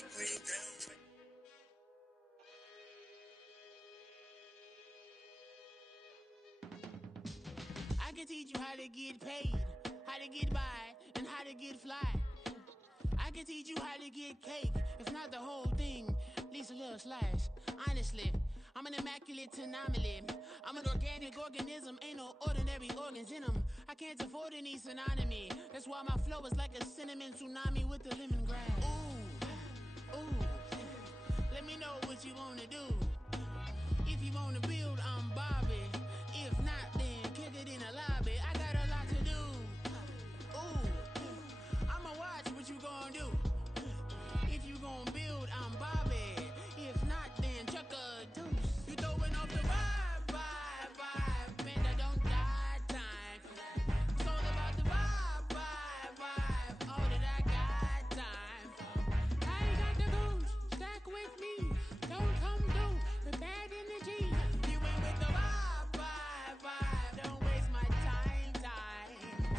I can teach you how to get paid, how to get by, and how to get fly. I can teach you how to get cake, if not the whole thing, at least a little slice. Honestly, I'm an immaculate anomaly. I'm an organic organism, ain't no ordinary organs in them. I can't afford any synonymy. That's why my flow is like a cinnamon tsunami with the lemongrass. Ooh, ooh, let me know what you wanna do. If you wanna build, I'm Bobby. If not, then kick it in the lobby. I got a lot to do. Ooh, I'ma watch what you gon' do. If you gon' build, I'm Bobby. If not, then chuck a deuce. You throwing off the vibe, man, I don't got time. It's all about the vibe, all that I got time. I ain't got the goose, stack with me. Don't come through with bad energy. You ain't with the vibe, don't waste my time.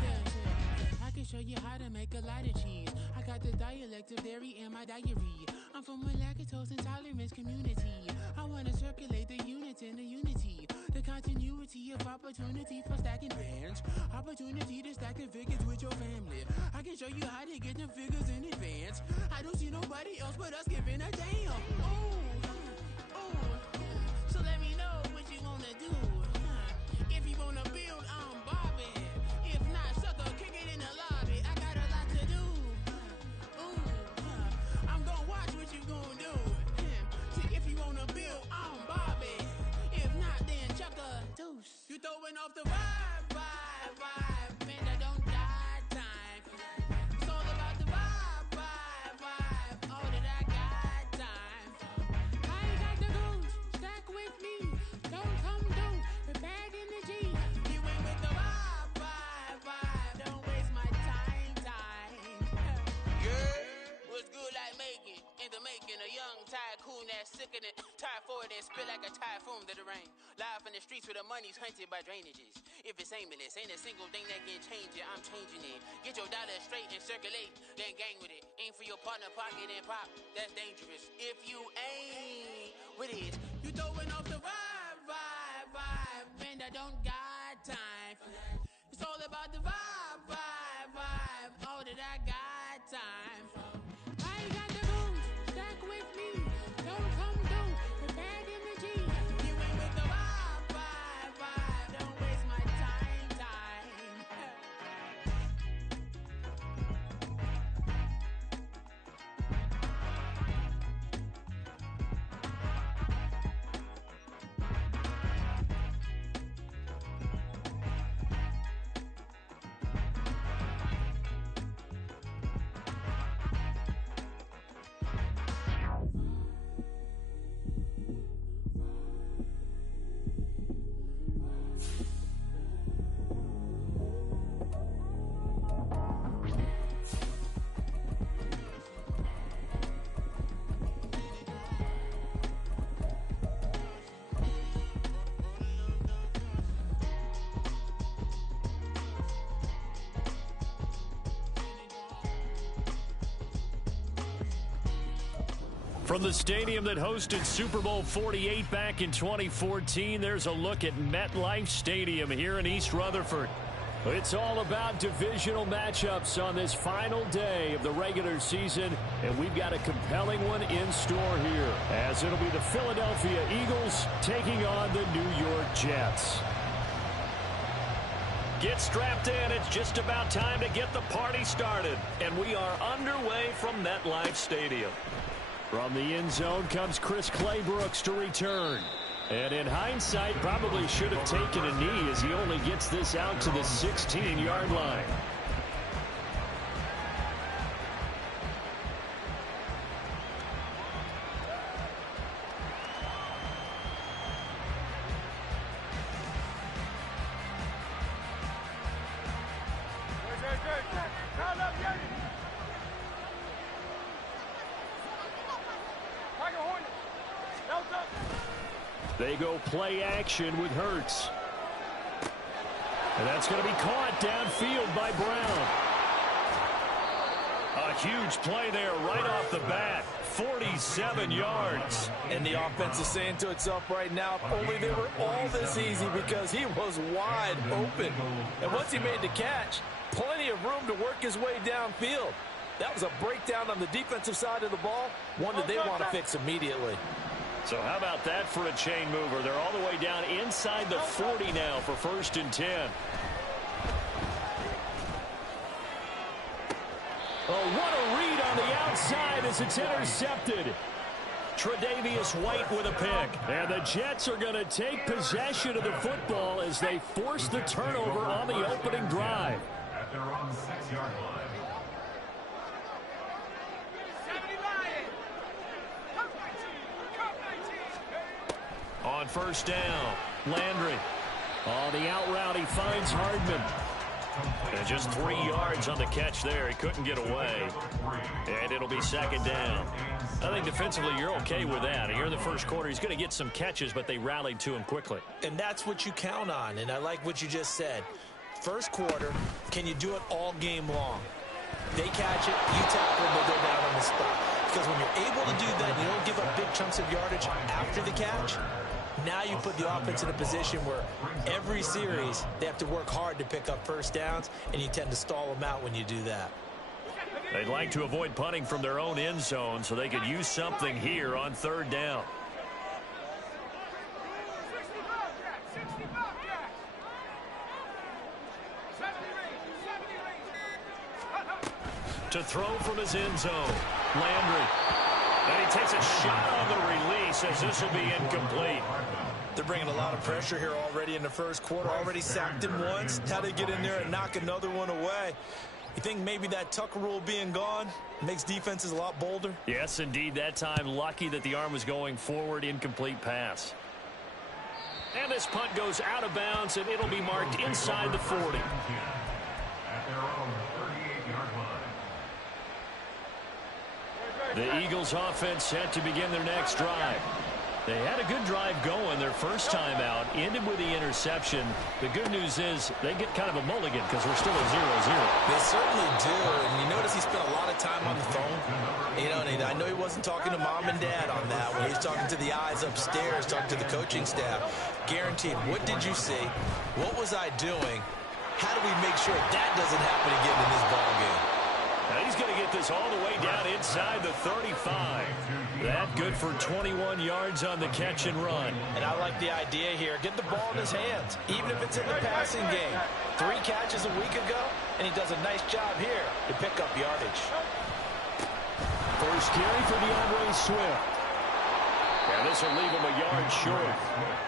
Yeah, I can show you how to make a lot of cheese. I got the dialect of dairy in my diary. I'm from a lactose intolerance community. I wanna circulate the units and the unity, the continuity of opportunity for stacking bands, opportunity to stack the figures with your family. I can show you how to get the figures in advance. I don't see nobody else but us giving a damn. Ooh, so let me know what you wanna do. If you wanna build, I'm Bobby. If not, sucker, kick it in the lobby. I got a lot to do. I'm gonna watch what you gonna do. See, if you wanna build, I'm Bobby. If not, then chuck a deuce. You throwing off the vibe, man, I don't got time. It's all about the vibe, all that I got time. I ain't got the goose, stack with me. Don't come through with bad energy. You ain't with the vibe, don't waste my time. Yeah, what's good like making? In the making, a young tycoon that's sick in it. Tire forward and spit like a typhoon to the rain. Live in the streets where the money's hunted by drainages. If it's aimless, ain't a single thing that can change it. I'm changing it. Get your dollar straight and circulate, then gang with it. Aim for your partner pocket and pop. That's dangerous. If you ain't with it, you throwing off the vibe, man, I don't got time. It's all about the vibe, all that I got time. I ain't got the goose, stack with me. Don't come through with bad energy. You ain't with the vibe, don't waste my time. From the stadium that hosted Super Bowl 48 back in 2014, there's a look at MetLife Stadium here in East Rutherford. It's all about divisional matchups on this final day of the regular season, and we've got a compelling one in store here, as it'll be the Philadelphia Eagles taking on the New York Jets. Get strapped in. It's just about time to get the party started, and we are underway from MetLife Stadium. From the end zone comes Chris Claybrooks to return. And in hindsight, probably should have taken a knee as he only gets this out to the 16-yard line. They go play action with Hurts. And that's going to be caught downfield by Brown. A huge play there right off the bat. 47 yards. And the offense is saying to itself right now, if only they were all this easy, because he was wide open. And once he made the catch, plenty of room to work his way downfield. That was a breakdown on the defensive side of the ball, one that they want to fix immediately. So how about that for a chain mover? They're all the way down inside the 40 now for 1st and 10. Oh, what a read on the outside as it's intercepted. Tre'Davious White with a pick. And the Jets are going to take possession of the football as they force the turnover on the opening drive. At their own 6-yard line. On 1st down, Landry. Oh, the out route, he finds Hardman. And just 3 yards on the catch there. He couldn't get away. And it'll be 2nd down. I think defensively you're okay with that. Here in the first quarter, he's going to get some catches, but they rallied to him quickly. And that's what you count on, and I like what you just said. First quarter, can you do it all game long? They catch it, you tackle them, they go down on the spot. Because when you're able to do that, you don't give up big chunks of yardage after the catch. Now you put the offense in a position where every series they have to work hard to pick up first downs, and you tend to stall them out when you do that. They'd like to avoid punting from their own end zone so they could use something here on 3rd down. To throw from his end zone, Landry. And he takes a shot on the release as this will be incomplete. They're bringing a lot of pressure here already in the first quarter. Already sacked him once. How to get in there and knock another one away. You think maybe that Tucker rule being gone makes defenses a lot bolder? Yes, indeed. That time, lucky that the arm was going forward. Incomplete pass. And this punt goes out of bounds, and it'll be marked inside the 40. At their own 38-yard line. The Eagles offense set to begin their next drive. They had a good drive going their first time out, ended with the interception. The good news is they get kind of a mulligan because we're still at 0-0. They certainly do, and you notice he spent a lot of time on the phone. You know, and I know he wasn't talking to mom and dad on that one. He's talking to the eyes upstairs, talking to the coaching staff. Guaranteed, what did you see? What was I doing? How do we make sure that doesn't happen again in this ball game? Now he's going to get this all the way down inside the 35. That good for 21 yards on the catch and run. And I like the idea here. Get the ball in his hands, even if it's in the passing game. 3 catches a week ago, and he does a nice job here to pick up yardage. First carry for DeAndre Swift. And this will leave him a yard short.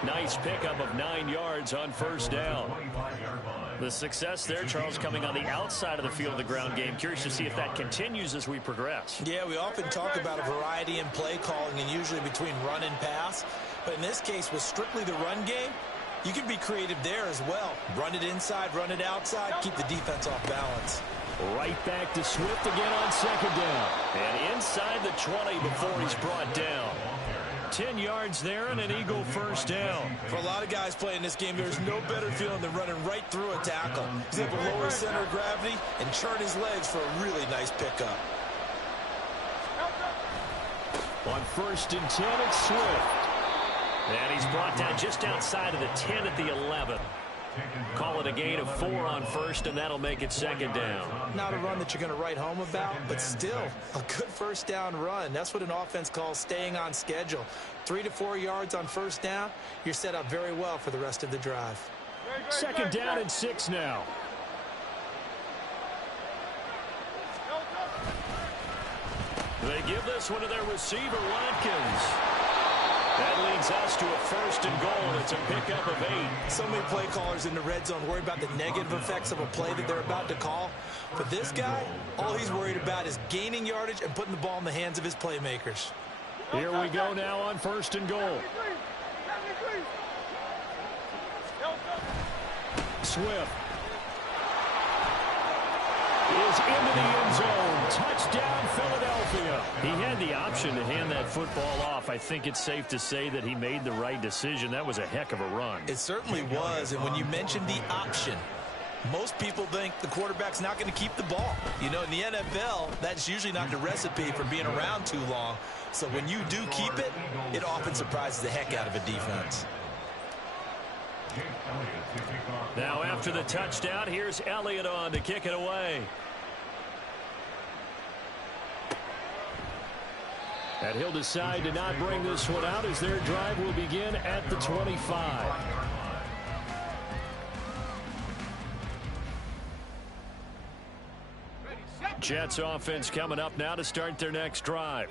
Nice pickup of 9 yards on first down. The success there, Charles, coming on the outside of the field of the ground game. Curious to see if that continues as we progress. Yeah, we often talk about a variety in play calling and usually between run and pass. But in this case, with strictly the run game, you can be creative there as well. Run it inside, run it outside, keep the defense off balance. Right back to Swift again on second down. And inside the 20 before he's brought down. 10 yards there and an Eagle first down. For a lot of guys playing this game, there's no better feeling than running right through a tackle. He's able to lower his center of gravity and churn his legs for a really nice pickup. On 1st and 10, it's Swift. And he's brought down just outside of the 10 at the 11. Call it a gain of 4 on first, and that'll make it second down. Not a run that you're going to write home about, but still a good first down run. That's what an offense calls staying on schedule. 3 to 4 yards on first down, you're set up very well for the rest of the drive. Second down and 6 now. They give this one to their receiver, Watkins. That leads us to a 1st and goal. It's a pickup of 8. So many play callers in the red zone worry about the negative effects of a play that they're about to call. For this guy, all he's worried about is gaining yardage and putting the ball in the hands of his playmakers. Here we go now on 1st and goal. Swift is into the end zone. Touchdown, Philadelphia. He had the option to hand that football off. I think it's safe to say that he made the right decision. That was a heck of a run. It certainly was, and when you mentioned the option, Most people think the quarterback's not going to keep the ball. You know, in the NFL, that's usually not the recipe for being around too long. So when you do keep it, it often surprises the heck out of a defense. Now after the touchdown, here's Elliott on to kick it away. And he'll decide to not bring this one out as their drive will begin at the 25. Jets offense coming up now to start their next drive.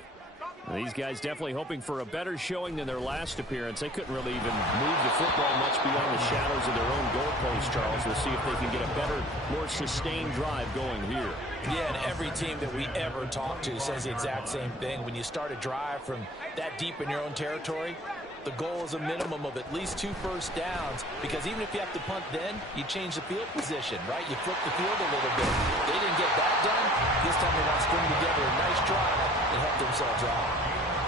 These guys definitely hoping for a better showing than their last appearance. They couldn't really even move the football much beyond the shadows of their own goalpost, Charles. We'll see if they can get a better, more sustained drive going here. Yeah, and every team that we ever talk to says the exact same thing. When you start a drive from that deep in your own territory, the goal is a minimum of at least 2 first downs, because even if you have to punt then, you change the field position, right? You flip the field a little bit. They didn't get that done. This time they want to string together a nice drive and help themselves out.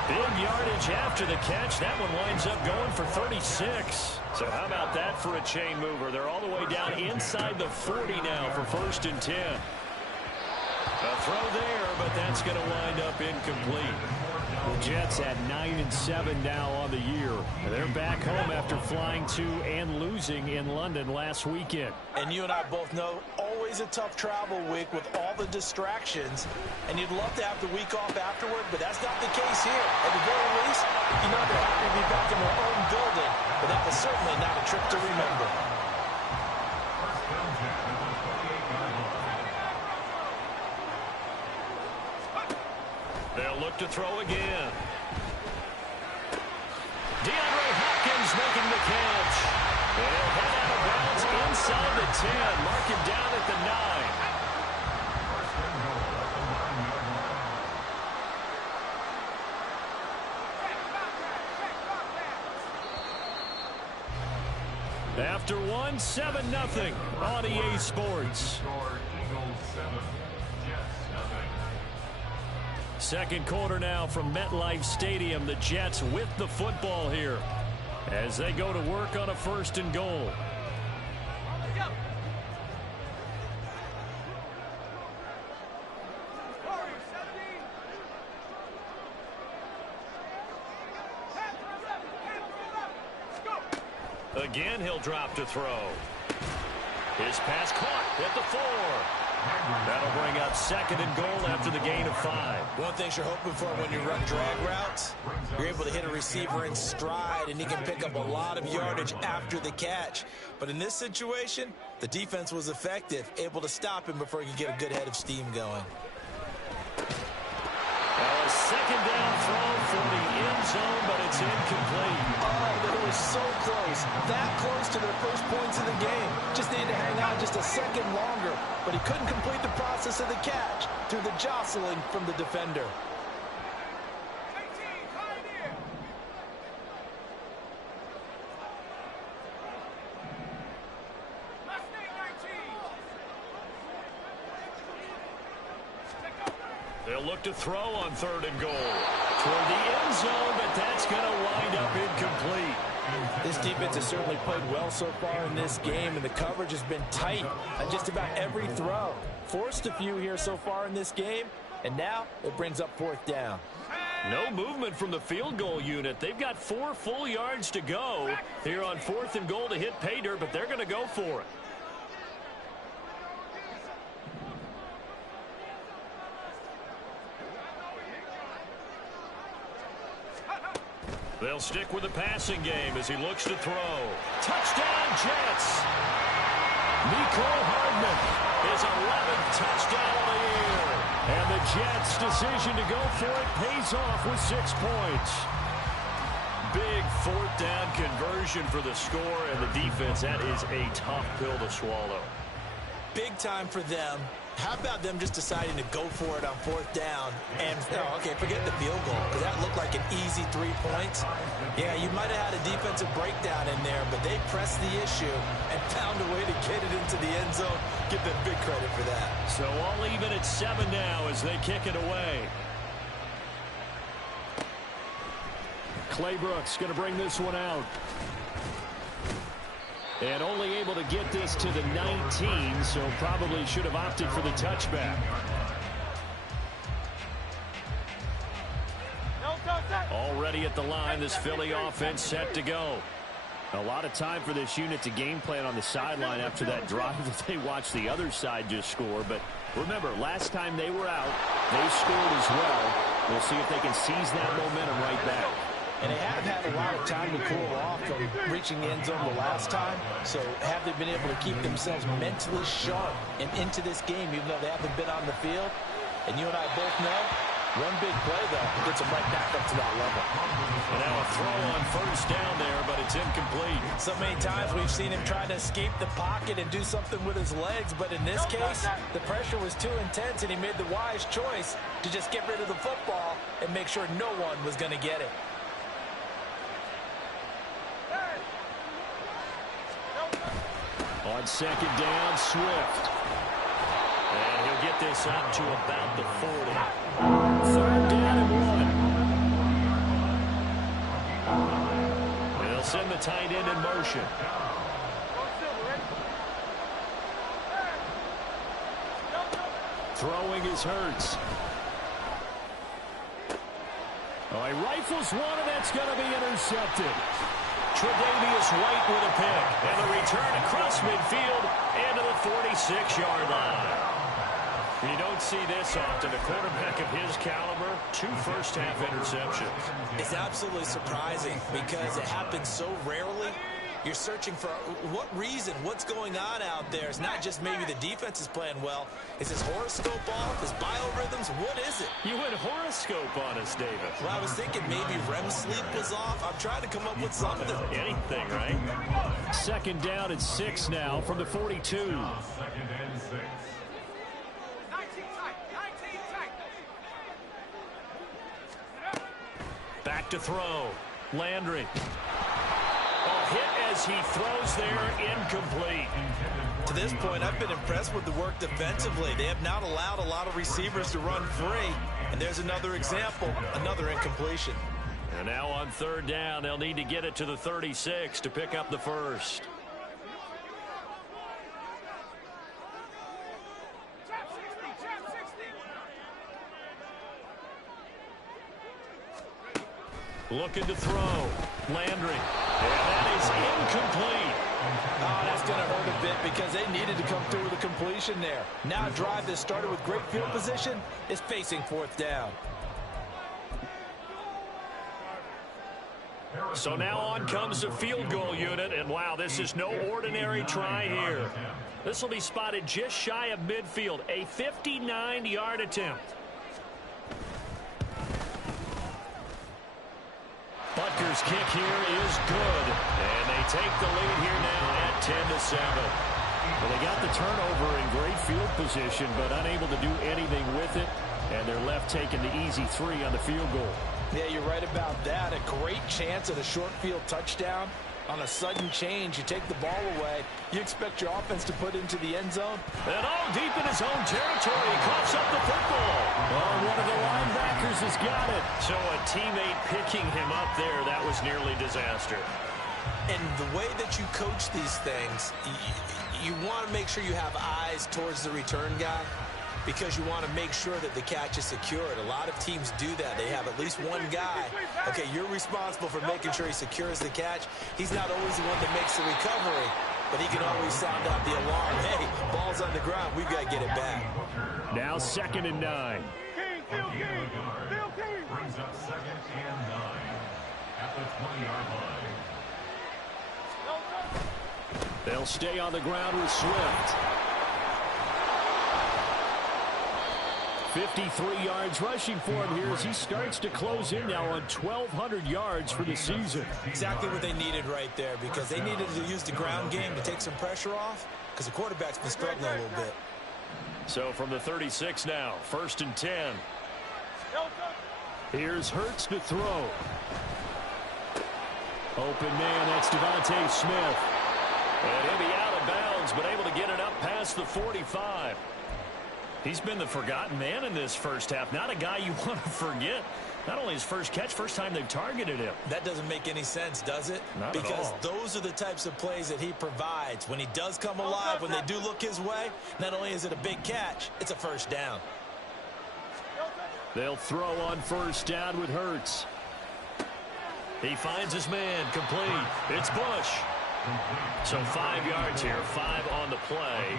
Big yardage after the catch. That one winds up going for 36. So how about that for a chain mover? They're all the way down inside the 40 now for 1st and 10. A throw there, but that's going to wind up incomplete. The Jets at 9-7 now on the year. They're back home after flying to and losing in London last weekend. And you and I both know, always a tough travel week with all the distractions. And you'd love to have the week off afterward, but that's not the case here. At the very least, you know they're happy to be back in their own building, but that was certainly not a trip to remember. They'll look to throw again. DeAndre Hopkins making the catch. And he'll head out of bounds inside the 10. Mark him down at the 9. After one, 7-0 on EA Sports. Second quarter now from MetLife Stadium. The Jets with the football here as they go to work on a 1st and goal. Again, he'll drop to throw. His pass caught at the 4. That'll bring up 2nd and goal after the gain of 5. One thing you're hoping for when you run drag routes, you're able to hit a receiver in stride, and he can pick up a lot of yardage after the catch. But in this situation, the defense was effective, able to stop him before he could get a good head of steam going. A 2nd down throw for the end zone, but it's incomplete. Oh, they were so close. That close to their first points of the game. Just needed to hang on just a second longer, but he couldn't complete the process of the catch through the jostling from the defender. They'll look to throw on 3rd and goal. Toward the end zone, but that's going to wind up incomplete. This defense has certainly played well so far in this game, and the coverage has been tight on just about every throw. Forced a few here so far in this game, and now it brings up 4th down. No movement from the field goal unit. They've got 4 full yards to go here on 4th and goal to hit pay dirt, but they're going to go for it. They'll stick with the passing game as he looks to throw. Touchdown, Jets! Mecole Hardman, his 11th touchdown of the year. And the Jets' decision to go for it pays off with 6 points. Big 4th down conversion for the score, and the defense, that is a tough pill to swallow. Big time for them. How about them just deciding to go for it on 4th down? And, okay, forget the field goal, because that looked like an easy 3 points. Yeah, you might have had a defensive breakdown in there, but they pressed the issue and found a way to get it into the end zone. Give them big credit for that. So all even at 7 now as they kick it away. Clay Brooks going to bring this one out. And only able to get this to the 19, so probably should have opted for the touchback. Already at the line, this Philly offense set to go. A lot of time for this unit to game plan on the sideline after that drive that they watched the other side just score. But remember, last time they were out, they scored as well. We'll see if they can seize that momentum right back. And they have had a lot of time to cool off from reaching the end zone the last time. So have they been able to keep themselves mentally sharp and into this game, even though they haven't been on the field? And you and I both know, one big play, though, gets them right back up to that level. And now a throw on first down there, but it's incomplete. So many times we've seen him trying to escape the pocket and do something with his legs, but in this case, the pressure was too intense, and he made the wise choice to just get rid of the football and make sure no one was going to get it. On second down, Swift. And he'll get this up to about the 40. Third down and 1. They'll send the tight end in motion. Throwing is Hurts. Oh, he rifles one, and that's going to be intercepted. Tre'Davious White with a pick. And the return across midfield and to the 46-yard line. You don't see this often. A quarterback of his caliber, 2 first-half interceptions. It's absolutely surprising because it happens so rarely. You're searching for what reason, what's going on out there. It's not just maybe the defense is playing well. Is his horoscope off? His biorhythms? What is it? You went horoscope on us, David. Well, I was thinking maybe REM sleep was off. I'm trying to come up with something. Anything, right? Second down and 6 now from the 42. Second and 6. Back to throw. Landry. Hit as he throws there, incomplete. To this point, I've been impressed with the work defensively. They have not allowed a lot of receivers to run free. And there's another example, another incompletion. And now on third down, they'll need to get it to the 36 to pick up the first. Looking to throw. Landry. And that is incomplete. Oh, that's going to hurt a bit because they needed to come through with a completion there. Now a drive that started with great field position is facing fourth down. So now on comes the field goal unit, and wow, this is no ordinary try here. This will be spotted just shy of midfield, a 59-yard attempt. Butker's kick here is good, and they take the lead here now at 10-7. Well, they got the turnover in great field position, but unable to do anything with it, and they're left taking the easy 3 on the field goal. Yeah, you're right about that. A great chance at a short field touchdown. On a sudden change, you take the ball away. You expect your offense to put into the end zone. And all deep in his own territory, he coughs up the football. Oh, one of the linebackers has got it. So a teammate picking him up there, that was nearly disaster. And the way that you coach these things, you want to make sure you have eyes towards the return guy, because you want to make sure that the catch is secured. A lot of teams do that. They have at least one guy. Okay, you're responsible for making sure he secures the catch. He's not always the one that makes the recovery, but he can always sound out the alarm. Hey, ball's on the ground. We've got to get it back. Now 2nd and 9. Brings up 2nd and 9 at the 20-yard line. They'll stay on the ground with Swift. 53 yards rushing for him here as he starts to close in now on 1,200 yards for the season. Exactly what they needed right there, because they needed to use the ground game to take some pressure off, because the quarterback's been struggling a little bit. So from the 36 now, 1st and 10. Here's Hurts to throw. Open man, that's Devontae Smith. And he'll be out of bounds, but able to get it up past the 45. He's been the forgotten man in this first half. Not a guy you want to forget. Not only his first catch, first time they've targeted him. That doesn't make any sense, does it? Not because at all. Those are the types of plays that he provides. When he does come alive, when they do look his way, not only is it a big catch, it's a first down. They'll throw on first down with Hurts. He finds his man, complete. It's Bush. So 5 yards here, 5 on the play,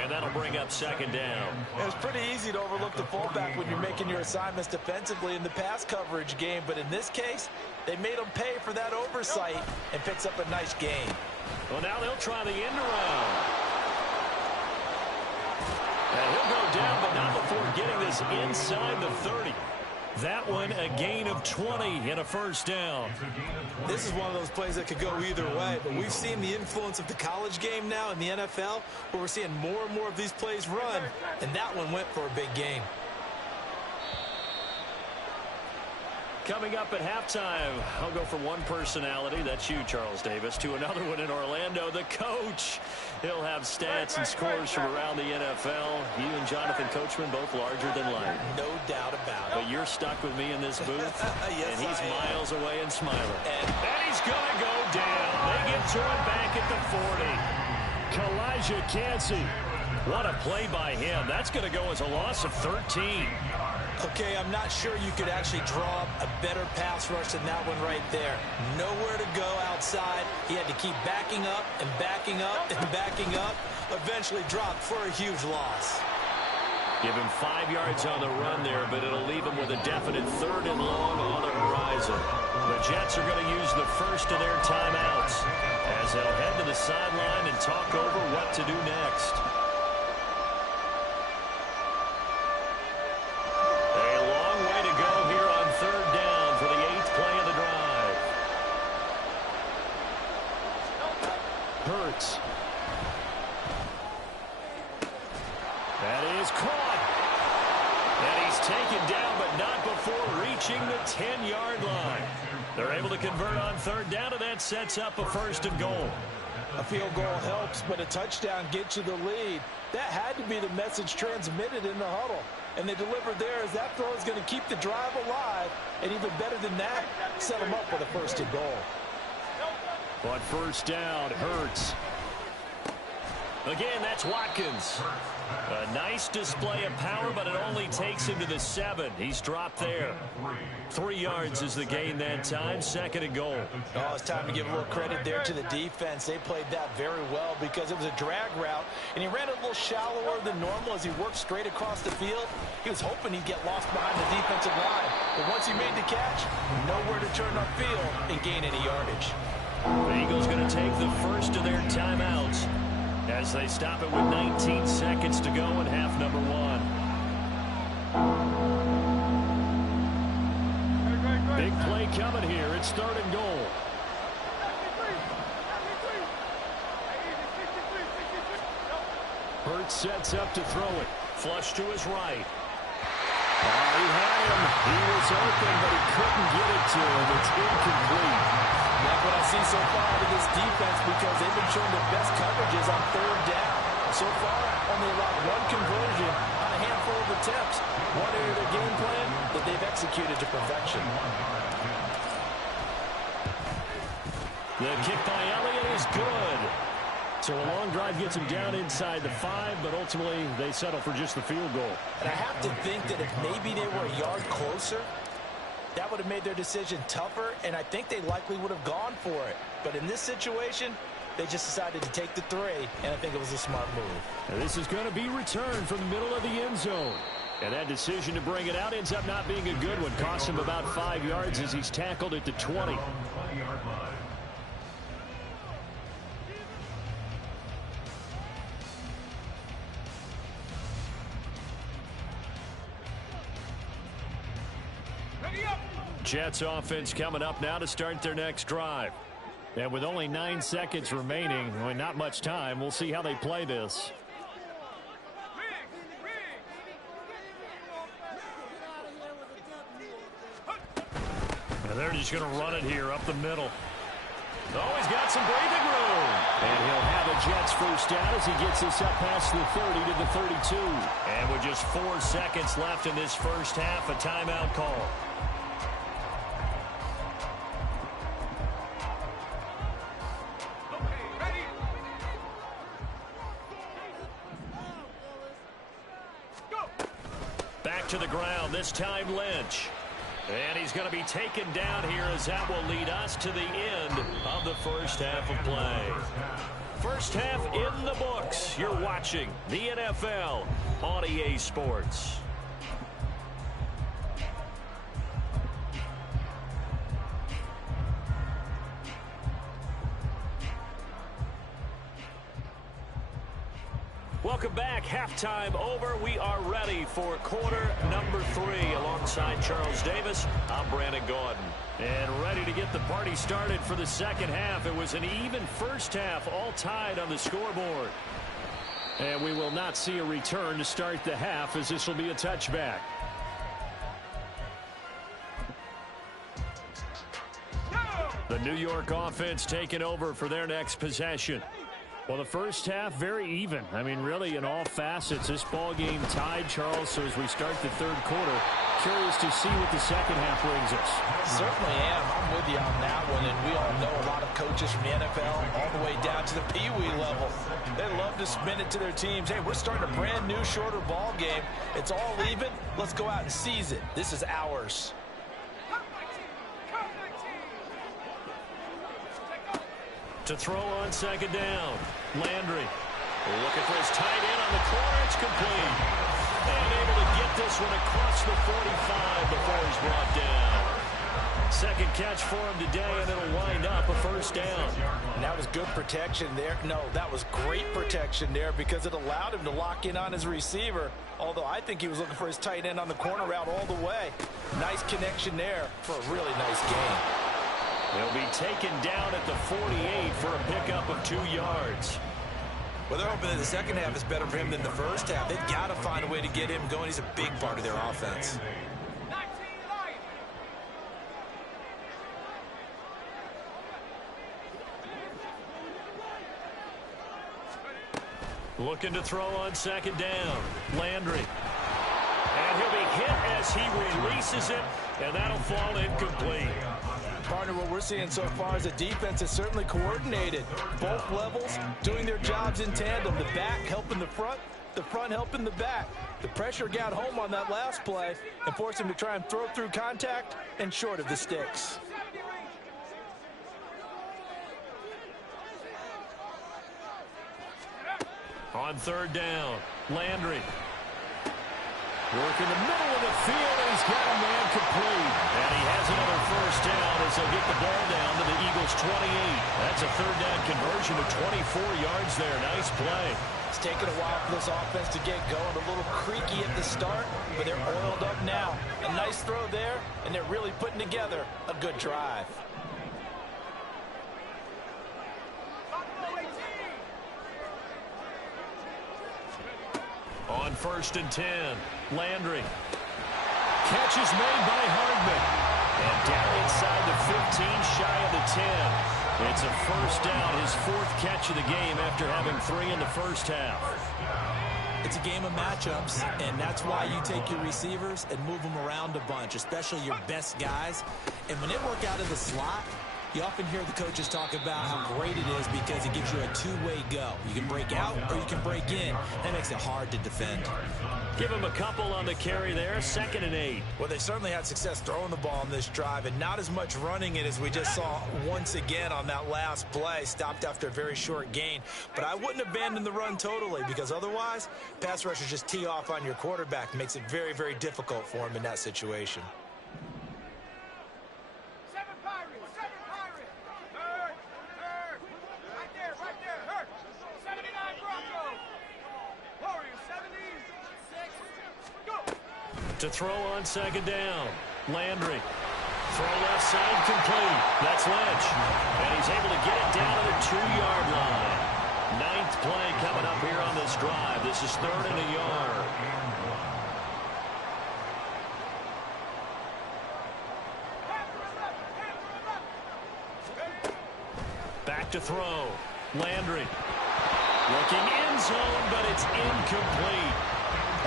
and that'll bring up second down. It's pretty easy to overlook the fullback when you're making your assignments defensively in the pass coverage game, but in this case, they made him pay for that oversight and picks up a nice gain. Well, now they'll try the end around. And he'll go down, but not before getting this inside the 30. That one, a gain of 20 and a first down. This is one of those plays that could go either way, but we've seen the influence of the college game now in the NFL, where we're seeing more and more of these plays run, and that one went for a big gain. Coming up at halftime, I'll go from one personality, that's you, Charles Davis, to another one in Orlando, the coach. He'll have stats and scores from around the NFL. You and Jonathan Coachman both larger than life. No doubt about it. But you're stuck with me in this booth, Yes, and he's miles away and smiling. And he's going to go down. They get to him back at the 40. Kalijah Kancey. What a play by him. That's going to go as a loss of 13. Okay, I'm not sure you could actually draw a better pass rush than that one right there. Nowhere to go outside. He had to keep backing up and backing up and backing up. Eventually dropped for a huge loss. Give him 5 yards on the run there, but it'll leave him with a definite 3rd and long on the horizon. The Jets are going to use the first of their timeouts as they'll head to the sideline and talk over what to do next. Hurts. That is caught. And he's taken down, but not before reaching the 10-yard line. They're able to convert on 3rd down, and that sets up a 1st and goal. A field goal helps, but a touchdown gets you the lead. That had to be the message transmitted in the huddle. And they delivered there as that throw is going to keep the drive alive. And even better than that, set them up with a 1st and goal. But first down, Hurts. Again, that's Watkins. A nice display of power, but it only takes him to the 7. He's dropped there. 3 yards is the gain that time, 2nd and goal. Oh, it's time to give a little credit there to the defense. They played that very well because it was a drag route, and he ran a little shallower than normal as he worked straight across the field. He was hoping he'd get lost behind the defensive line, but once he made the catch, nowhere to turn upfield and gain any yardage. The Eagles going to take the first of their timeouts as they stop it with 19 seconds to go in half number 1. Big play coming here. It's 3rd and goal. Hurts sets up to throw it. Flush to his right. He had him. He was open, but he couldn't get it to him. It's incomplete. That's what I see so far out of this defense because they've been showing the best coverages on 3rd down. So far, only allowed 1 conversion on a handful of attempts. One area of their game plan that they've executed to perfection. The kick by Elliott is good. So a long drive gets him down inside the 5, but ultimately they settle for just the field goal. And I have to think that if maybe they were a yard closer, that would have made their decision tougher, and I think they likely would have gone for it. But in this situation, they just decided to take the 3, and I think it was a smart move. And this is going to be returned from the middle of the end zone. And that decision to bring it out ends up not being a good one. Cost him about 5 yards as he's tackled at the 20. Jets offense coming up now to start their next drive. And with only 9 seconds remaining, not much time, we'll see how they play this. And they're just going to run it here up the middle. Oh, he's got some breathing room. And he'll have a Jets first down as he gets this up past the 30 to the 32. And with just 4 seconds left in this first half, a timeout call. back to the ground, this time Lynch. And he's going to be taken down here as that will lead us to the end of the first half of play. First half in the books. You're watching the NFL on EA Sports. Welcome back. Halftime over. We are ready for quarter number 3. Alongside Charles Davis, I'm Brandon Gaudin. And ready to get the party started for the second half. It was an even first half, all tied on the scoreboard. And we will not see a return to start the half, as this will be a touchback. The New York offense taking over for their next possession. Well, the first half, very even. I mean, really, in all facets, this ball game tied, Charles. So as we start the third quarter, curious to see what the second half brings us. Certainly am. I'm with you on that one. And we all know a lot of coaches from the NFL all the way down to the Pee-wee level. They love to spin it to their teams. Hey, we're starting a brand new, shorter ball game. It's all even. Let's go out and seize it. This is ours. To throw on second down, Landry looking for his tight end on the corner. It's complete. And able to get this one across the 45 before he's brought down. Second catch for him today, and it'll wind up a first down. And that was good protection there. No, that was great protection there because it allowed him to lock in on his receiver, although I think he was looking for his tight end on the corner route all the way. Nice connection there for a really nice gain. He'll be taken down at the 48 for a pickup of 2 yards. Well, they're hoping that the second half is better for him than the first half. They've got to find a way to get him going. He's a big part of their offense. Looking to throw on second down. Landry. And he'll be hit as he releases it, and that'll fall incomplete. Partner, what we're seeing so far is a defense is certainly coordinated. Both levels doing their jobs in tandem. The back helping the front helping the back. The pressure got home on that last play and forced him to try and throw through contact and short of the sticks. On third down, Landry. Working the middle of the field, and he's got a man complete. And he has another first down as they'll get the ball down to the Eagles' 28. That's a third down conversion of 24 yards there. Nice play. It's taken a while for this offense to get going. A little creaky at the start, but they're oiled up now. A nice throw there, and they're really putting together a good drive. On first and 10, Landry. Catch is made by Hardman. And down inside the 15, shy of the 10. It's a first down, his 4th catch of the game after having 3 in the first half. It's a game of matchups, and that's why you take your receivers and move them around a bunch, especially your best guys. And when they work out of the slot, you often hear the coaches talk about how great it is because it gives you a two-way go. You can break out or you can break in. That makes it hard to defend. Give him a couple on the carry there, 2nd and 8. Well, they certainly had success throwing the ball on this drive and not as much running it as we just saw once again on that last play. Stopped after a very short gain. But I wouldn't abandon the run totally because otherwise, pass rushers just tee off on your quarterback. Makes it very, very difficult for him in that situation. To throw on second down, Landry. Throw left side complete. That's Lynch. And he's able to get it down to the 2-yard line. 9th play coming up here on this drive. This is 3rd and a yard. Back to throw. Landry. Looking end zone, but it's incomplete.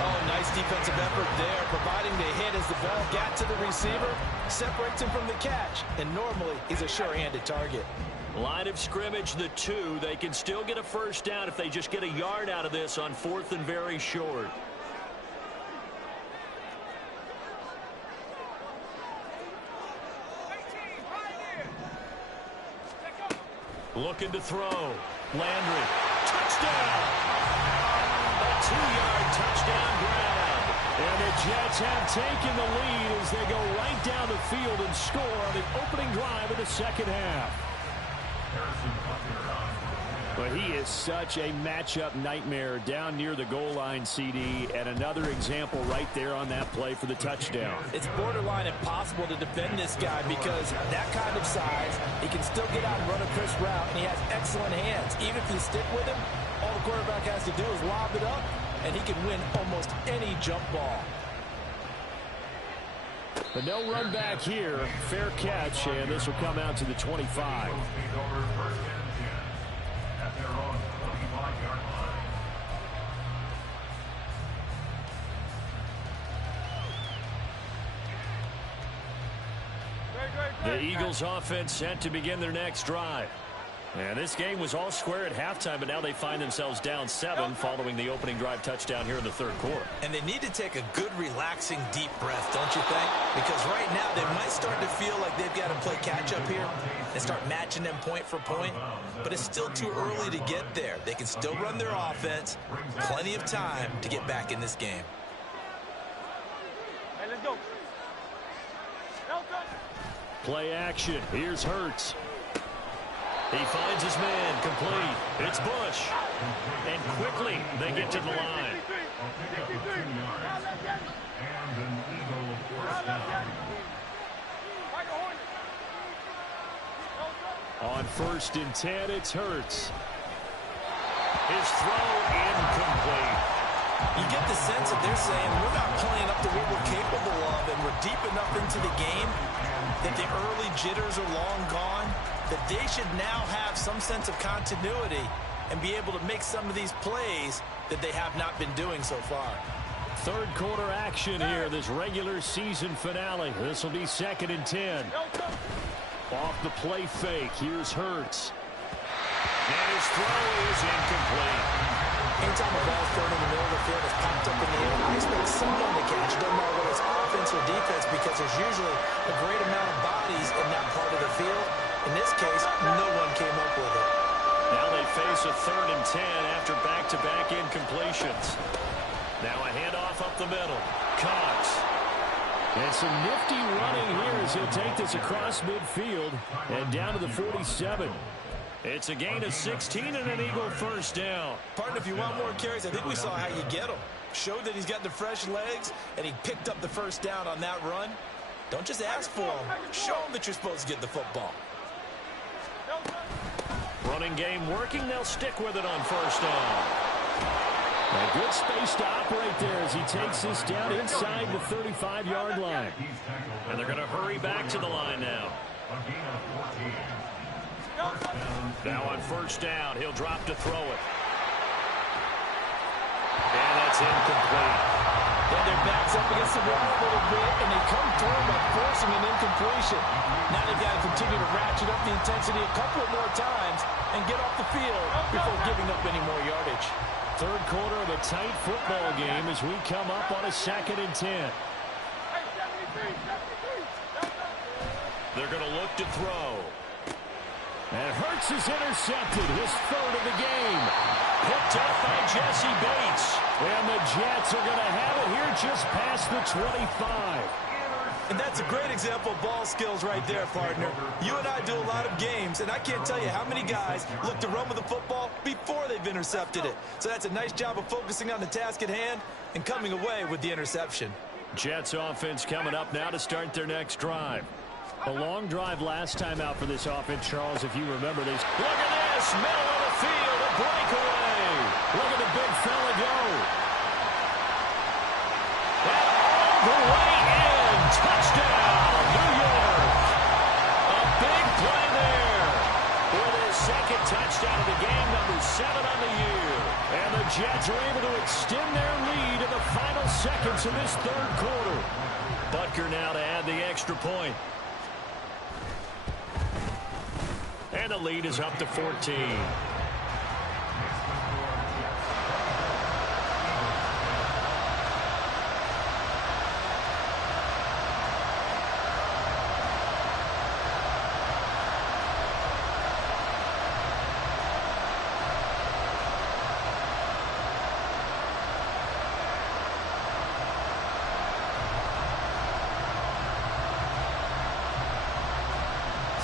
Oh, nice defensive effort there, providing the hit as the ball got to the receiver, separates him from the catch, and normally he's a sure-handed target. Line of scrimmage, the 2. They can still get a first down if they just get a yard out of this on 4th and very short. Looking to throw. Landry. Touchdown! A 2-yard touchdown grab. And the Jets have taken the lead as they go right down the field and score on the opening drive of the second half. But he is such a matchup nightmare down near the goal line, CD, and another example right there on that play for the touchdown. It's borderline impossible to defend this guy because that kind of size, he can still get out and run a crisp route, and he has excellent hands. Even if you stick with him, all the quarterback has to do is lob it up, and he can win almost any jump ball. But no run back here. Fair catch, and this will come out to the 25. The Eagles offense set to begin their next drive. And this game was all square at halftime, but now they find themselves down 7 following the opening drive touchdown here in the third quarter. And they need to take a good, relaxing, deep breath, don't you think? Because right now they might start to feel like they've got to play catch-up here and start matching them point for point. But it's still too early to get there. They can still run their offense. Plenty of time to get back in this game. Hey, let's go. Play action. Here's Hurts. He finds his man, complete. It's Bush. And quickly they get to the line. On 1st and 10, it's Hurts. His throw incomplete. You get the sense that they're saying we're not playing up to what we're capable of, and we're deep enough into the game that the early jitters are long gone, that they should now have some sense of continuity and be able to make some of these plays that they have not been doing so far. Third quarter action here, this regular season finale. This will be 2nd and 10. Off the play fake, here's Hurts. And his throw is incomplete. Anytime a ball's thrown in the middle of the field, it's popped up in the air, I expect someone to catch it. Doesn't matter whether it's offense or defense, because there's usually a great amount of bodies in that part of the field. In this case, no one came up with it. Now they face a 3rd and 10 after back-to-back incompletions. Now a handoff up the middle. Cox. And some nifty running here as he'll take this across midfield and down to the 47. It's a gain of 16 and an Eagle first down. Partner, if you want more carries, I think we saw how you get them. Showed that he's got the fresh legs, and he picked up the first down on that run. Don't just ask for them. Show them that you're supposed to get the football. Running game working. They'll stick with it on 1st down. A good space to operate there as he takes this down inside the 35-yard line. And they're going to hurry back to the line now. Now on 1st down, he'll drop to throw it. And that's incomplete. And their backs up against the wall a little bit, and they come through by forcing an incompletion. Now they've got to continue to ratchet up the intensity a couple more times and get off the field before giving up any more yardage. Third quarter of a tight football game as we come up on a 2nd and 10. They're going to look to throw. And Hurts is intercepted, his 3rd of the game. Picked up by Jesse Bates. And the Jets are going to have it here just past the 25. And that's a great example of ball skills right there, partner. You and I do a lot of games, and I can't tell you how many guys look to run with the football before they've intercepted it. So that's a nice job of focusing on the task at hand and coming away with the interception. Jets offense coming up now to start their next drive. A long drive last time out for this offense, Charles, if you remember this. Look at this, middle of the field, a breakaway. Look at the big fella go. And all the way in, touchdown, New York. A big play there. With his 2nd touchdown of the game, number 7 on the year. And the Jets are able to extend their lead in the final seconds of this 3rd quarter. Butker now to add the extra point. And the lead is up to 14.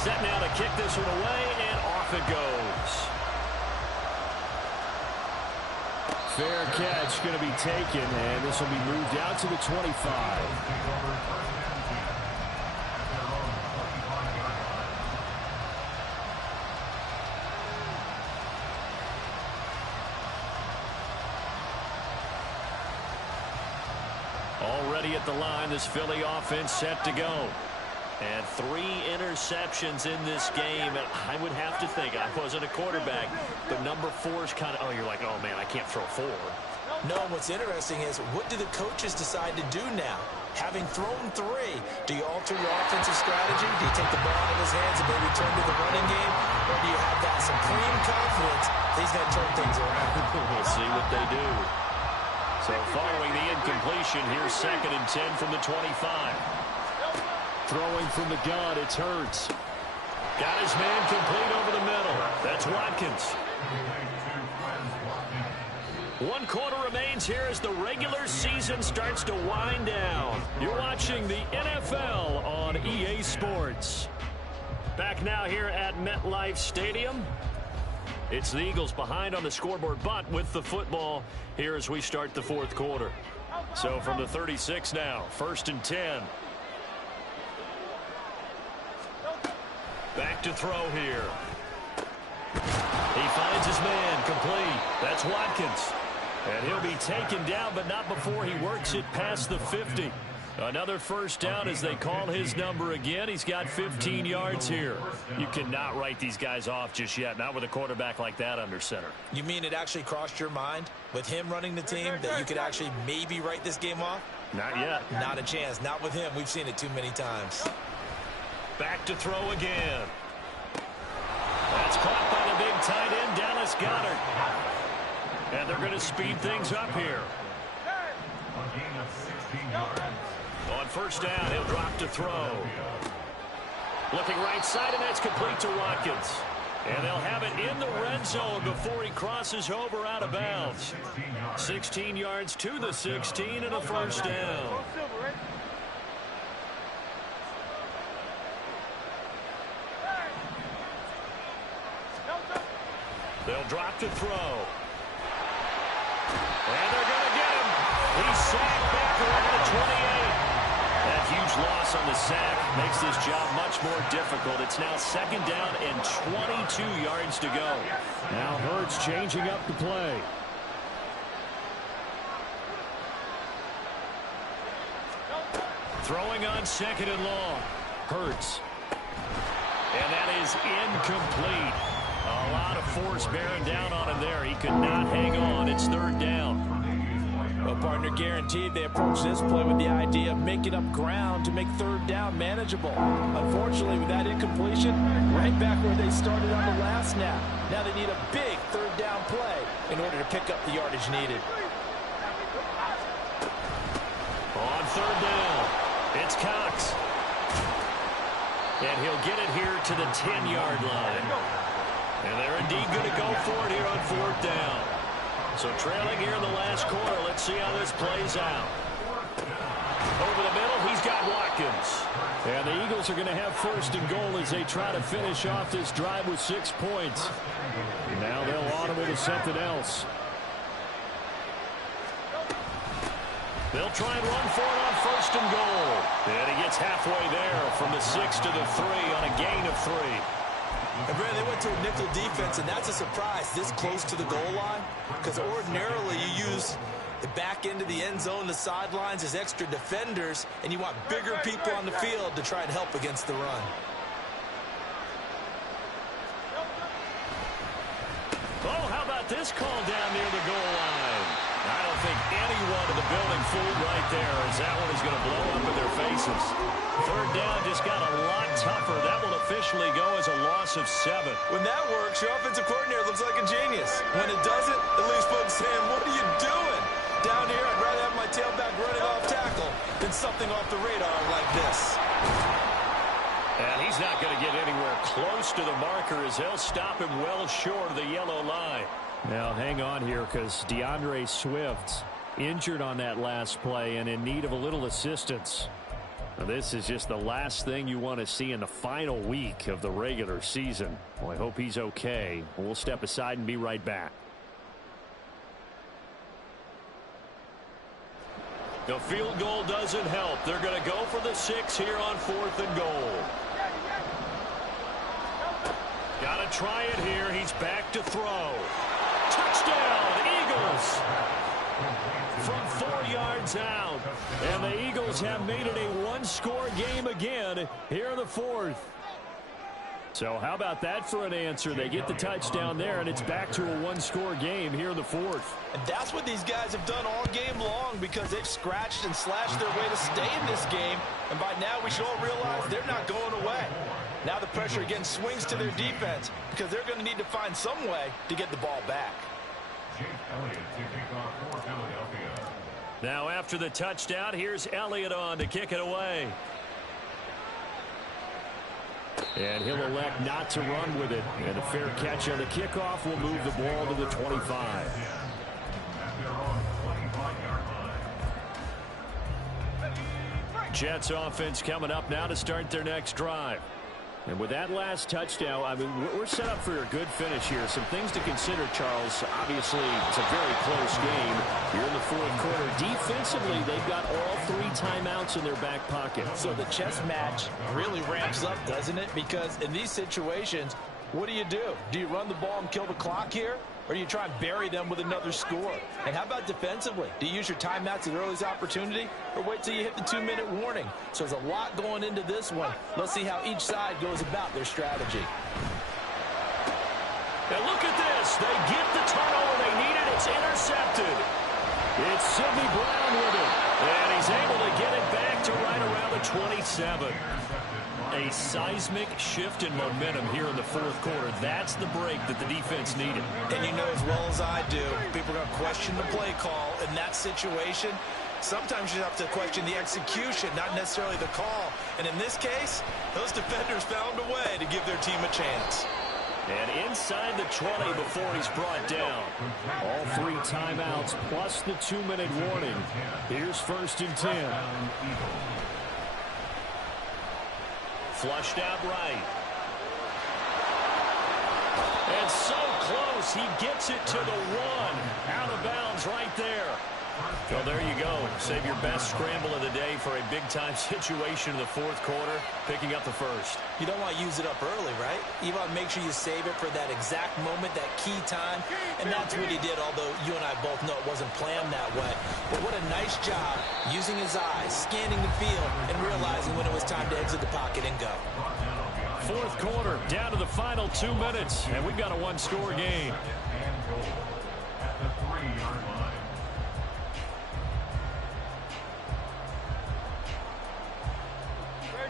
set now to kick this one away, and off it goes. Fair catch going to be taken, and this will be moved out to the 25. Already at the line, this Philly offense set to go. And 3 interceptions in this game. And I would have to think, I wasn't a quarterback, but number 4 is kind of, oh, you're like, oh, man, I can't throw 4. No, what's interesting is, what do the coaches decide to do now? Having thrown 3, do you alter your offensive strategy? Do you take the ball out of his hands and maybe turn to the running game? Or do you have that supreme confidence that he's going to turn things around? We'll see what they do. So following the incompletion, here's 2nd and 10 from the 25. Throwing from the gun, it's Hurts. Got his man complete over the middle. That's Watkins. 1 quarter remains here as the regular season starts to wind down. You're watching the NFL on EA Sports. Back now here at MetLife Stadium. It's the Eagles behind on the scoreboard, but with the football here as we start the 4th quarter. So from the 36 now, 1st and 10. Back to throw here. He finds his man complete. That's Watkins. And he'll be taken down, but not before he works it past the 50. Another first down as they call his number again. He's got 15 yards here. You cannot write these guys off just yet, not with a quarterback like that under center. You mean it actually crossed your mind with him running the team that you could actually maybe write this game off? Not yet. Not a chance. Not with him. We've seen it too many times. Back to throw again. That's caught by the big tight end, Dallas Goedert. And they're going to speed things up here. A gain of 16 yards. On first down, he'll drop to throw. Looking right side, and that's complete to Watkins. And they'll have it in the red zone before he crosses over out of bounds. 16 yards to the 16 and a first down. They'll drop to throw. And they're going to get him. He's sacked back around the 28. That huge loss on the sack makes this job much more difficult. It's now 2nd down and 22 yards to go. Now Hurts changing up the play. Throwing on 2nd and long. Hurts. And that is incomplete. A lot of force bearing down on him there. He could not hang on. It's 3rd down. Well, partner, guaranteed they approach this play with the idea of making up ground to make 3rd down manageable. Unfortunately, with that incompletion, right back where they started on the last snap. Now they need a big 3rd down play in order to pick up the yardage needed. On 3rd down, it's Cox. And he'll get it here to the 10-yard line. And they're indeed going to go for it here on 4th down. So trailing here in the last quarter. Let's see how this plays out. Over the middle, he's got Watkins. And the Eagles are going to have 1st and goal as they try to finish off this drive with 6 points. Now they'll audible to something else. They'll try and run for it on 1st and goal. And he gets halfway there from the 6 to the 3 on a gain of 3. And Brad, they went to a nickel defense, and that's a surprise this close to the goal line, because ordinarily you use the back end of the end zone, the sidelines as extra defenders, and you want bigger people on the field to try and help against the run. Oh, how about this call down near the goal line? I don't think anyone in the building fooled right there, as that one is going to blow up in their faces. 3rd down just got a lot tougher. That will officially go as a loss of 7. When that works, your offensive coordinator looks like a genius. When it doesn't, it leaves folks saying, what are you doing? Down here, I'd rather have my tailback running off tackle than something off the radar like this. And he's not going to get anywhere close to the marker as they'll stop him well short of the yellow line. Now, hang on here because DeAndre Swift injured on that last play and in need of a little assistance. Now, this is just the last thing you want to see in the final week of the regular season. Well, I hope he's okay. We'll step aside and be right back. The field goal doesn't help. They're going to go for the 6 here on 4th and goal. Got to try it here. He's back to throw. Touchdown, Eagles! From 4 yards out. And the Eagles have made it a one-score game again here in the 4th. So how about that for an answer? They get the touchdown there, and it's back to a one-score game here in the 4th. And that's what these guys have done all game long, because they've scratched and slashed their way to stay in this game. And by now we should all realize they're not going away. Now the pressure again swings to their defense, because they're going to need to find some way to get the ball back. Jake Elliott to kick off for Philadelphia. Now after the touchdown, here's Elliott on to kick it away. And he'll elect not to run with it. And a fair catch on the kickoff will move the ball to the 25. Jets offense coming up now to start their next drive. And with that last touchdown, I mean, we're set up for a good finish here. Some things to consider, Charles. Obviously, it's a very close game here in the 4th quarter. Defensively, they've got all 3 timeouts in their back pocket. So the chess match really ramps up, doesn't it? Because in these situations, what do? Do you run the ball and kill the clock here? Or do you try and bury them with another score? And how about defensively? Do you use your timeouts at earliest opportunity, or wait till you hit the 2-minute warning? So there's a lot going into this one. Let's see how each side goes about their strategy. And look at this. They get the turnover they needed. It's intercepted. It's Sidney Brown with it. And he's able to get it back to right around the 27. A seismic shift in momentum here in the 4th quarter. That's the break that the defense needed. And you know as well as I do, people are going to question the play call in that situation. Sometimes you have to question the execution, not necessarily the call. And in this case, those defenders found a way to give their team a chance. And inside the 20 before he's brought down. All 3 timeouts plus the 2-minute warning. Here's 1st and 10. Flushed out right. And so close. He gets it to the 1. Out of bounds right there. Well, there you go. Save your best scramble of the day for a big-time situation in the 4th quarter, picking up the 1st. You don't want to use it up early, right? You want to make sure you save it for that exact moment, that key time. And that's what he did, although you and I both know it wasn't planned that way. But what a nice job using his eyes, scanning the field, and realizing when it was time to exit the pocket and go. 4th quarter, down to the final 2 minutes, and we've got a one-score game. At the 3-yard line.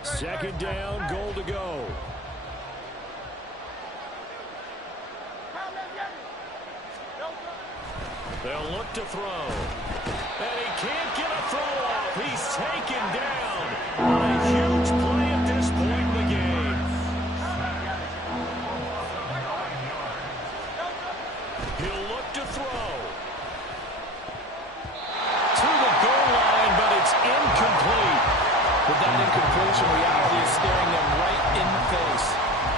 Second down, goal to go. They'll look to throw. And he can't get a throw off. He's taken down. A huge play at this point in the game. He'll look to throw. To the goal line, but it's incomplete. With that incompletion, reality is staring them right in the face.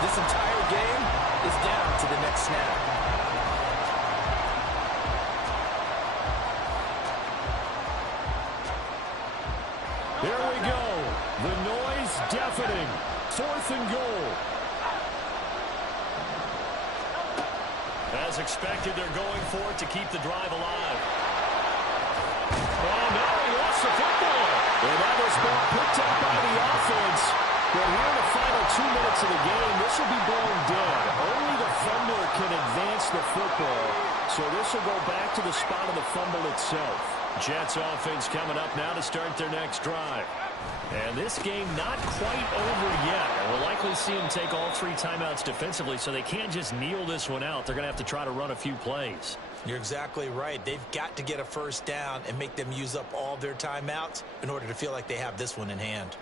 This entire game is down to the next snap. There we go. The noise deafening. 4th and goal. As expected, they're going for it to keep the drive alive. Oh, no, he lost the football. And that was ball picked up by the offense. But here in the final 2 minutes of the game, this will be blown dead. Only the fumbler can advance the football. So this will go back to the spot of the fumble itself. Jets offense coming up now to start their next drive. And this game not quite over yet. We'll likely see them take all 3 timeouts defensively, so they can't just kneel this one out. They're going to have to try to run a few plays. You're exactly right. They've got to get a first down and make them use up all their timeouts in order to feel like they have this one in hand.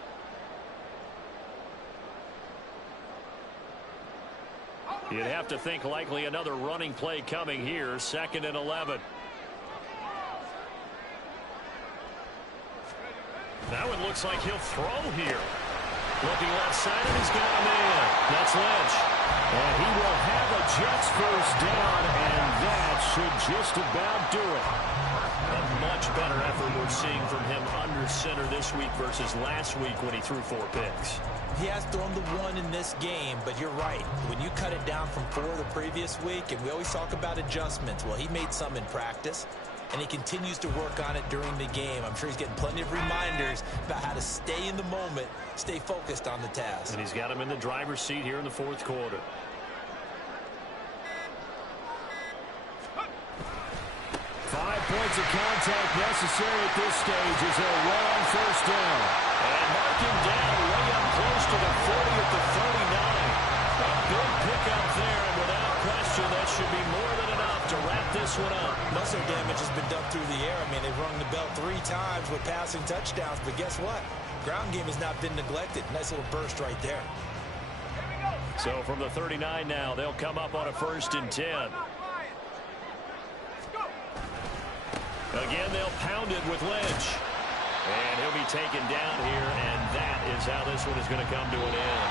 You'd have to think likely another running play coming here. 2nd and 11. Now it looks like he'll throw here. Looking left side, and he's got a man. That's Lynch. And he will have a Jets first down, and that should just about do it. A much better effort we're seeing from him under center this week versus last week when he threw 4 picks. He has thrown the 1 in this game, but you're right. When you cut it down from 4 the previous week, and we always talk about adjustments, well, he made some in practice, and he continues to work on it during the game. I'm sure he's getting plenty of reminders about how to stay in the moment, stay focused on the task. And he's got him in the driver's seat here in the 4th quarter. Five points of contact necessary at this stage as they'll run on first down. And marking down way up close to the 40 at the 39. A big pickup there, and without question, that should be more than enough to wrap this one up. Muscle damage has been done through the air. I mean, they've rung the bell 3 times with passing touchdowns, but guess what? Ground game has not been neglected. Nice little burst right there. So from the 39 now, they'll come up on a 1st and 10. Again, they'll pound it with Lynch. And he'll be taken down here, and that is how this one is going to come to an end.